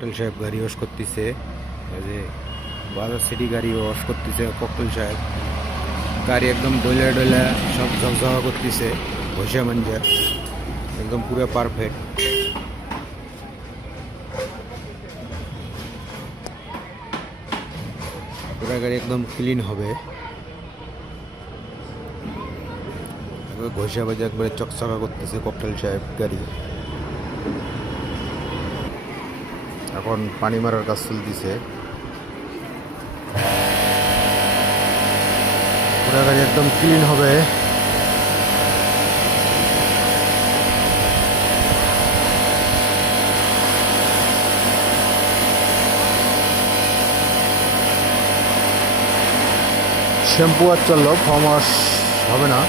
ককটেল সাহেব গাড়ি ওয়াশ করতেছে। এই যে বাজার সিটি গাড়ি ওয়াশ করতেছে ককটেল সাহেব। গাড়ি একদম ডইলা ডইলা সব ঝকঝকা করতেছে, ঘষা মাঞ্জা একদম পুরো পারফেক্ট। পুরো গাড়ি একদম ক্লিন হবে, ঘষা বাজে একবারে চকচকা করতেছে ককটেল সাহেব গাড়ি। এখন পানি মারার কাজ চলতেছে। পুরো গাড়ি একদম ক্লিন হবে। শ্যাম্পু আর চললো, ফর্ম ওয়াশ হবে না।